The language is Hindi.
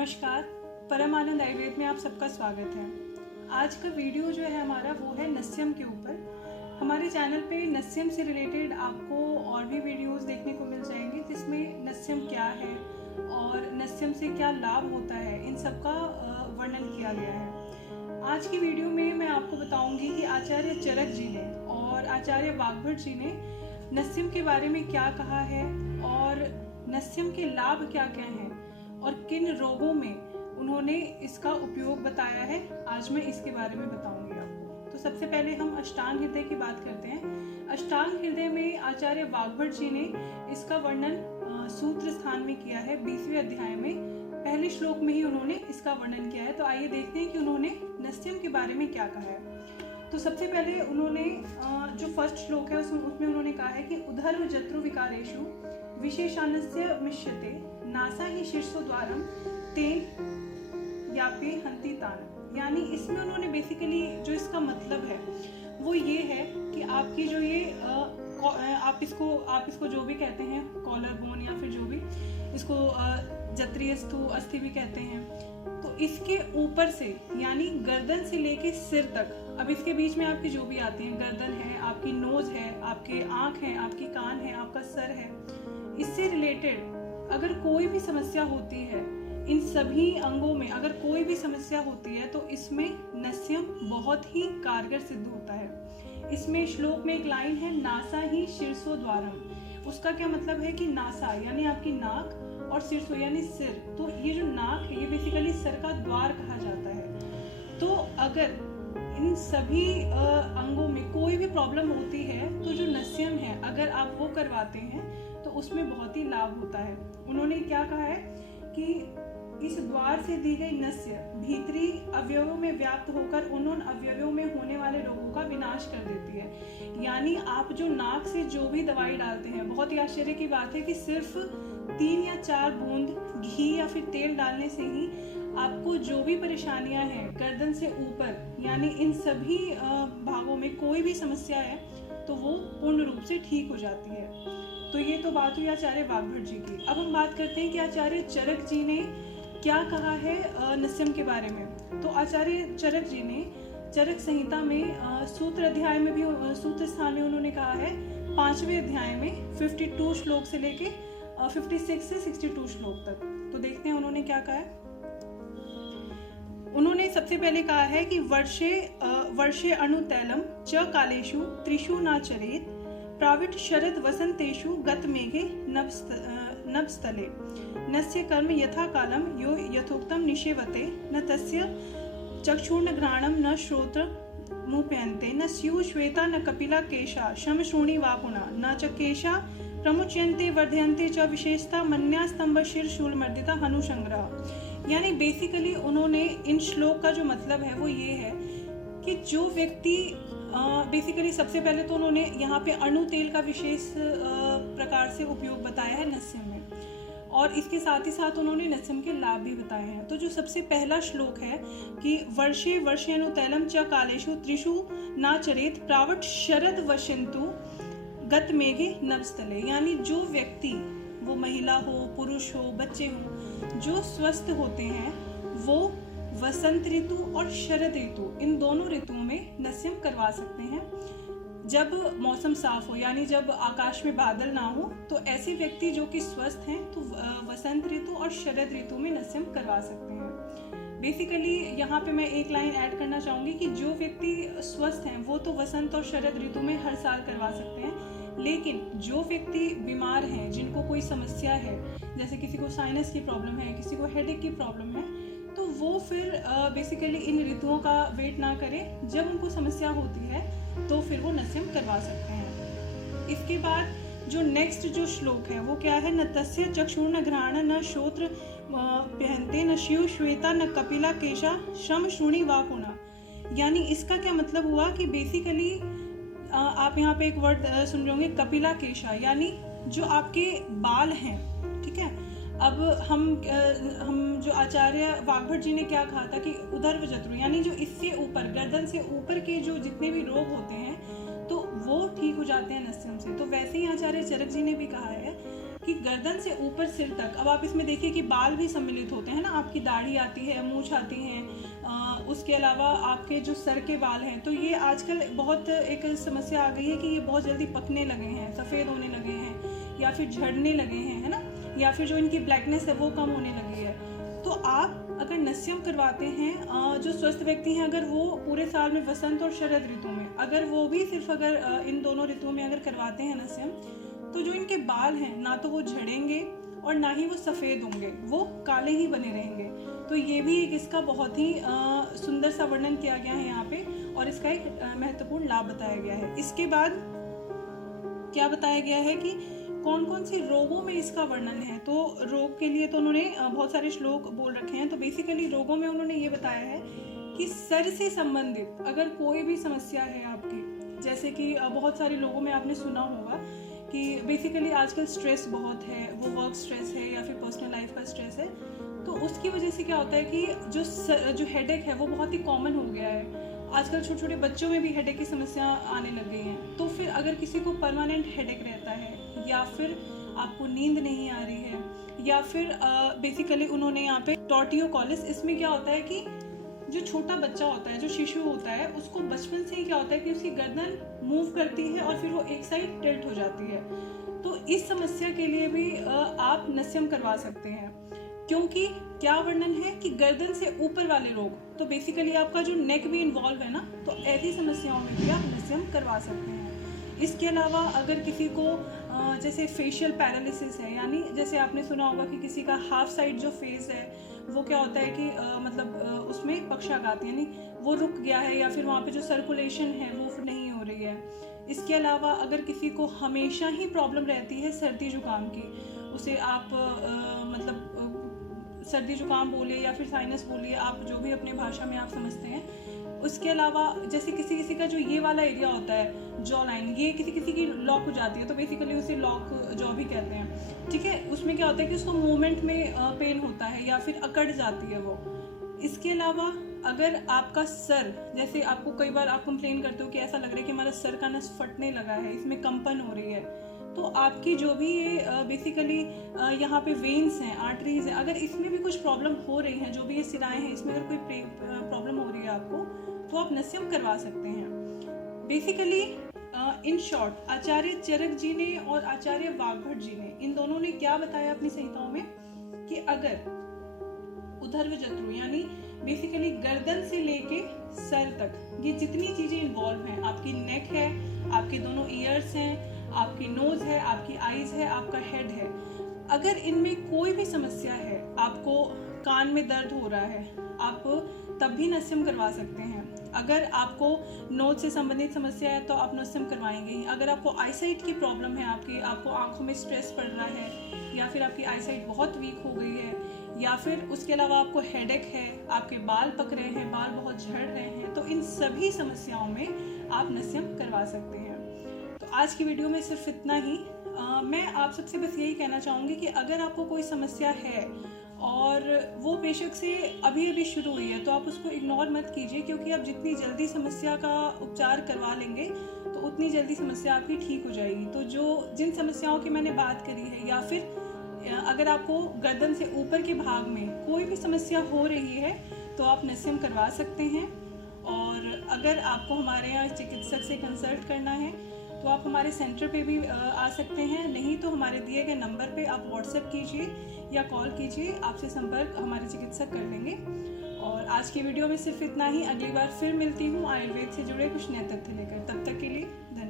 नमस्कार, परम आनंद आयुर्वेद में आप सबका स्वागत है। आज का वीडियो जो है हमारा वो है नस्यम के ऊपर। हमारे चैनल पे नस्यम से रिलेटेड आपको और भी वीडियोस देखने को मिल जाएंगे जिसमें नस्यम क्या है और नस्यम से क्या लाभ होता है, इन सब का वर्णन किया गया है। आज की वीडियो में मैं आपको बताऊंगी कि आचार्य चरक जी ने और आचार्य वाग्भट जी ने नस्यम के बारे में क्या कहा है और नस्यम के लाभ क्या क्या हैं और किन रोगों में उन्होंने इसका उपयोग बताया है। आज मैं इसके बारे में बताऊंगी आपको। तो सबसे पहले हम अष्टांग हृदय की बात करते हैं। अष्टांग हृदय में आचार्य वाग्भट जी ने इसका वर्णन सूत्र स्थान में किया है। 20वें अध्याय में पहले श्लोक में ही उन्होंने इसका वर्णन किया है। तो आइए देखते हैं कि उन्होंने नस्यम के बारे में क्या कहा है। तो सबसे पहले उन्होंने जो फर्स्ट श्लोक है उसमें उन्होंने कहा है कि उधर्व जत्रु विकारेषु विशेषानस्य मिष्यते नासा ही शीर्षो द्वारम तेन यापे हंति तान। यानी इसमें उन्होंने बेसिकली जो इसका मतलब है वो ये है कि आपकी जो ये आप इसको जो भी कहते हैं कॉलर बोन या फिर जो भी इसको जत्रीय अस्थि भी कहते हैं, तो इसके ऊपर से यानी गर्दन से लेके सिर तक, अब इसके बीच में आपकी जो भी आते हैं, गर्दन है, आपकी नोज है, आपके आँख है, आपकी कान है, आपका सर है, इससे रिलेटेड अगर कोई भी समस्या होती है, इन सभी अंगों में अगर कोई भी समस्या होती है तो इसमें नस्यम बहुत ही कारगर सिद्ध होता है। इसमें श्लोक में एक लाइन है नासा ही शीर्षो द्वारम। उसका क्या मतलब है कि नासा यानी आपकी नाक और शीर्षो यानी सिर, तो ये जो नाक है ये बेसिकली सर का द्वार कहा जाता है। तो अगर इन सभी अंगों में कोई भी प्रॉब्लम होती है तो जो नस्यम है अगर आप वो करवाते हैं तो उसमें बहुत ही लाभ होता है। उन्होंने क्या कहा है कि इस द्वार से दी गई नस्य भीतरी अवयवों में व्याप्त होकर उन अवयवों में होने वाले रोगों का विनाश कर देती है। यानी आप जो नाक से जो भी दवाई डालते हैं, बहुत ही आश्चर्य की बात है कि सिर्फ 3 या 4 बूंद घी या फिर तेल डालने से ही आपको जो भी परेशानियां हैं गर्दन से ऊपर यानी इन सभी भागों में कोई भी समस्या है तो वो पूर्ण रूप से ठीक हो जाती है। तो ये तो बात हुई आचार्य वाग्भट जी की। अब हम बात करते हैं कि आचार्य चरक जी ने क्या कहा है नस्यम के बारे में। तो आचार्य चरक जी ने चरक संहिता में सूत्र अध्याय में भी सूत्र स्थान में उन्होंने कहा है 5वें अध्याय में 52 श्लोक से लेके 56 से 62 श्लोक तक। तो देखते हैं उन्होंने क्या कहा है। उन्होंने सबसे पहले कहा है कि वर्षे अणुतैलम च कालेषु त्रिषु नाचरेत प्राविट शरद वसंतेषु गत मेघे नभस्थले नस्य कर्म यथा कालम यो यथोक्तम निषेवते न तस्य चक्षुर्ण घ्राणम न श्रोत्र मुपयन्ते न स्यु श्वेता न कपिला केशा शम श्रोणी वापुना न च केशा प्रमुच्यन्ते वर्धयन्ते च विशेषता मन्या स्तंभ शिर शूल मर्दिता हनु संग्रह। यानी बेसिकली उन्होंने इन श्लोक का जो मतलब है वो ये है कि जो व्यक्ति बेसिकली सबसे पहले तो उन्होंने यहाँ पे अणु तेल का विशेष प्रकार से उपयोग बताया है नस्यम में, और इसके साथ ही साथ उन्होंने नस्यम के लाभ भी बताए हैं। तो जो सबसे पहला श्लोक है कि वर्षे अणुतैलम च कालेषु त्रिषु नाचरेत प्रावट शरद वसंतु गत मेघे नभस्थले। यानी जो व्यक्ति, वो महिला हो, पुरुष हो, बच्चे हो, जो स्वस्थ होते हैं वो वसंत ऋतु और शरद ऋतु इन दोनों ऋतुओं में नस्यम करवा सकते हैं। जब मौसम साफ हो यानी जब आकाश में बादल ना हो तो ऐसे व्यक्ति जो कि स्वस्थ हैं तो वसंत ऋतु और शरद ऋतु में नस्यम करवा सकते हैं। बेसिकली यहाँ पे मैं एक लाइन ऐड करना चाहूँगी कि जो व्यक्ति स्वस्थ हैं वो तो वसंत और शरद ऋतु में हर साल करवा सकते हैं, लेकिन जो व्यक्ति बीमार हैं, जिनको कोई समस्या है, जैसे किसी को साइनस की प्रॉब्लम है, किसी को हेडेक की प्रॉब्लम है, तो वो फिर बेसिकली इन ऋतुओं का वेट ना करें, जब उनको समस्या होती है तो फिर वो नस्यम करवा सकते हैं। इसके बाद जो नेक्स्ट जो श्लोक है वो क्या है, न तस्य चक्षुर्ण घ्राण न श्रोत्र पहनते न शिव श्वेता न कपिला केशा श्रम श्रोणी वापुना। यानी इसका क्या मतलब हुआ कि बेसिकली आप यहाँ पे एक वर्ड सुन रहे होंगे कपिला केशा, यानी जो आपके बाल हैं, ठीक है। अब हम जो आचार्य वाग्भट जी ने क्या कहा था कि उदर्व जत्रु यानी जो इससे ऊपर गर्दन से ऊपर के जो जितने भी रोग होते हैं तो वो ठीक हो जाते हैं नस्यम से। तो वैसे ही आचार्य चरक जी ने भी कहा है कि गर्दन से ऊपर सिर तक। अब आप इसमें देखिए कि बाल भी सम्मिलित होते हैं ना, आपकी दाढ़ी आती है, मूंछ आती है, उसके अलावा आपके जो सर के बाल हैं, तो ये आजकल बहुत एक समस्या आ गई है कि ये बहुत जल्दी पकने लगे हैं, सफ़ेद होने लगे हैं, या फिर झड़ने लगे हैं, है ना, या फिर जो इनकी ब्लैकनेस है वो कम होने लगी है। तो आप अगर नस्यम करवाते हैं, जो स्वस्थ व्यक्ति हैं, अगर वो पूरे साल में वसंत और शरद ऋतु में, अगर वो भी सिर्फ अगर इन दोनों ऋतुओं में अगर करवाते हैं नस्यम, तो जो इनके बाल हैं ना तो वो झड़ेंगे और ना ही वो सफ़ेद होंगे, वो काले ही बने रहेंगे। तो ये भी एक इसका बहुत ही सुंदर सा वर्णन किया गया है यहाँ पे, और इसका एक महत्वपूर्ण लाभ बताया गया है। इसके बाद क्या बताया गया है कि कौन कौन से रोगों में इसका वर्णन है। तो रोग के लिए तो उन्होंने बहुत सारे श्लोक बोल रखे हैं। तो बेसिकली रोगों में उन्होंने ये बताया है कि सर से संबंधित अगर कोई भी समस्या है आपकी, जैसे कि बहुत सारे लोगों में आपने सुना होगा कि बेसिकली आजकल स्ट्रेस बहुत है, वो वर्क स्ट्रेस है या फिर पर्सनल लाइफ का स्ट्रेस है, तो उसकी वजह से क्या होता है कि जो हेडेक है वो बहुत ही कॉमन हो गया है। आजकल छोटे छोटे बच्चों में भी हेडेक की समस्या आने लग गई हैं। तो फिर अगर किसी को परमानेंट हेडेक रहता है, या फिर आपको नींद नहीं आ रही है, या फिर बेसिकली उन्होंने यहाँ पे टॉर्टियोकोलिस, इसमें क्या होता है कि जो छोटा बच्चा होता है, जो शिशु होता है, उसको बचपन से ही क्या होता है कि उसकी गर्दन मूव करती है और फिर वो एक साइड टिल्ट हो जाती है। तो इस समस्या के लिए भी आप नस्यम करवा सकते हैं, क्योंकि क्या वर्णन है कि गर्दन से ऊपर वाले रोग, तो बेसिकली आपका जो नेक भी इन्वॉल्व है ना, तो ऐसी समस्याओं में भी आप नस्यम करवा सकते हैं। इसके अलावा अगर किसी को जैसे फेशियल पैरालिसिस है, यानी जैसे आपने सुना होगा कि किसी का हाफ साइड जो फेस है वो क्या होता है कि उसमें पक्षाघात, यानी वो रुक गया है, या फिर वहाँ पे जो सर्कुलेशन है वो नहीं हो रही है। इसके अलावा अगर किसी को हमेशा ही प्रॉब्लम रहती है सर्दी जुकाम की, उसे आप सर्दी जुकाम बोलिए या फिर साइनस बोलिए, आप जो भी अपनी भाषा में आप समझते हैं। उसके अलावा जैसे किसी किसी का जो ये वाला एरिया होता है, जॉ लाइन, ये किसी किसी की लॉक हो जाती है, तो बेसिकली उसे लॉक जॉ भी कहते हैं, ठीक है। उसमें क्या होता है कि उसको मूवमेंट में पेन होता है या फिर अकड़ जाती है वो। इसके अलावा अगर आपका सर, जैसे आपको कई बार आप कंप्लेन करते हो कि ऐसा लग रहा है कि हमारा सर का नस फटने लगा है, इसमें कंपन हो रही है, तो आपकी जो भी ये बेसिकली यहाँ पे वेन्स हैं, आर्टरीज हैं, अगर इसमें भी कुछ प्रॉब्लम हो रही है, जो भी ये सिराएं हैं, इसमें अगर कोई प्रॉब्लम हो रही है आपको, तो आप नस्यम करवा सकते हैं। बेसिकली इन शॉर्ट आचार्य चरक जी ने और आचार्य वाग्भट जी ने, इन दोनों ने क्या बताया अपनी संहिताओं में कि अगर उधर्व जत्रु, यानी बेसिकली गर्दन से लेके सर तक, ये जितनी चीजें इन्वॉल्व हैं, आपकी नेक है, आपके दोनों ईयर्स हैं, आपकी नोज है, आपकी आईज है, आपका हेड है, अगर इनमें कोई भी समस्या है, आपको कान में दर्द हो रहा है, आप तब भी नस्यम करवा सकते हैं। अगर आपको नोज से संबंधित समस्या है तो आप नस्यम करवाएंगे ही। अगर आपको आईसाइट की प्रॉब्लम है, आपको आंखों में स्ट्रेस पड़ रहा है, या फिर आपकी आईसाइट बहुत वीक हो गई है, या फिर उसके अलावा आपको हेडेक है, आपके बाल पक रहे हैं, बाल बहुत झड़ रहे हैं, तो इन सभी समस्याओं में आप नस्यम करवा सकते हैं। तो आज की वीडियो में सिर्फ इतना ही। मैं आप सबसे बस यही कहना चाहूँगी कि अगर आपको कोई समस्या है और वो बेशक से अभी अभी शुरू हुई है, तो आप उसको इग्नोर मत कीजिए, क्योंकि आप जितनी जल्दी समस्या का उपचार करवा लेंगे तो उतनी जल्दी समस्या आपकी ठीक हो जाएगी। तो जिन समस्याओं की मैंने बात करी है, या फिर अगर आपको गर्दन से ऊपर के भाग में कोई भी समस्या हो रही है, तो आप नस्यम करवा सकते हैं। और अगर आपको हमारे यहाँ चिकित्सक से कंसल्ट करना है तो आप हमारे सेंटर पे भी आ सकते हैं, नहीं तो हमारे दिए गए नंबर पे आप व्हाट्सएप कीजिए या कॉल कीजिए, आपसे संपर्क हमारे चिकित्सक कर लेंगे। और आज की वीडियो में सिर्फ इतना ही। अगली बार फिर मिलती हूँ आयुर्वेद से जुड़े कुछ नए तथ्य लेकर। तब तक के लिए धन्यवाद।